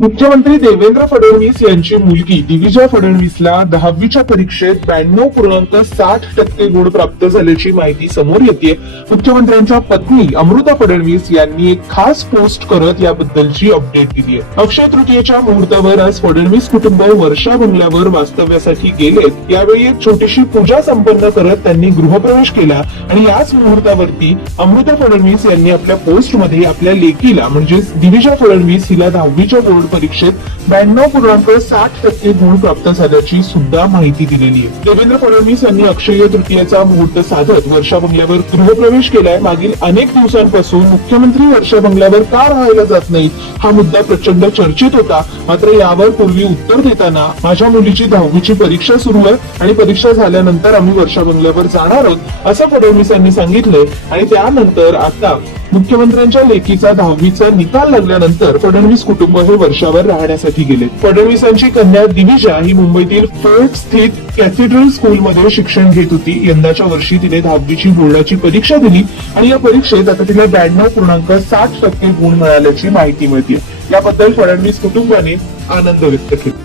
मुख्यमंत्री देवेंद्र फडणवीस यांची मुलगी दिविजा फडणवीसला दहावीच्या परीक्षेत ब्याण्णव पूर्णांक साठ टक्के गुण प्राप्त झाल्याची माहिती समोर येते मुख्यमंत्र्यांच्या पत्नी अमृता फडणवीस यांनी एक खास पोस्ट करत याबद्दलची अपडेट दिली आहे अक्षय तृतीयेच्या मुहूर्तावर आज फडणवीस कुटुंब वर्षा बंगल्यावर वास्तव्यासाठी गेलेत. यावेळी एक छोटीशी पूजा संपन्न करत त्यांनी गृहप्रवेश केला आणि याच मुहूर्तावरती अमृता फडणवीस यांनी आपल्या पोस्टमध्ये आपल्या लेकीला म्हणजेच दिविजा फडणवीस हिला दहावीच्या बोर्ड परीक्षेत ब्याण्णव पूर्णांक साठ टक्के गुण प्राप्त झाल्याची सुद्धा माहिती दिलेली आहे. देवेंद्र फडणवीस यांनी अक्षय तृतीयेचा मुहूर्त साधत वर्षा बंगल्यावर गृहप्रवेश केलाय. मागील अनेक दिवसांपासून मुख्यमंत्री वर्षा बंगल्यावर का राहायला जात नाहीत हा मुद्दा प्रचंड चर्चेत होता. मात्र यावर पूर्वी उत्तर देताना माझ्या मुलीची दहावीची परीक्षा सुरू आहे आणि परीक्षा झाल्यानंतर आम्ही वर्षा बंगल्यावर जाणार आहोत असं फडणवीस यांनी सांगितलंय. आणि त्यानंतर आता मुख्यमंत्र्यांच्या लेखीचा दहावीचा निकाल लागल्यानंतर फडणवीस कुटुंब हे वर्षावर राहण्यासाठी गेले. फडणवीसांची कन्या दिविजा ही मुंबईतील फोर्ट स्थित कॅथेड्रल स्कूलमध्ये शिक्षण घेत होती. यंदाच्या वर्षी तिने दहावीची बोर्डाची परीक्षा दिली आणि या परीक्षेत आता तिला ब्याण्णव पूर्णांक साठ टक्के गुण मिळाल्याची माहिती मिळते. याबद्दल फडणवीस कुटुंबाने आनंद व्यक्त केला.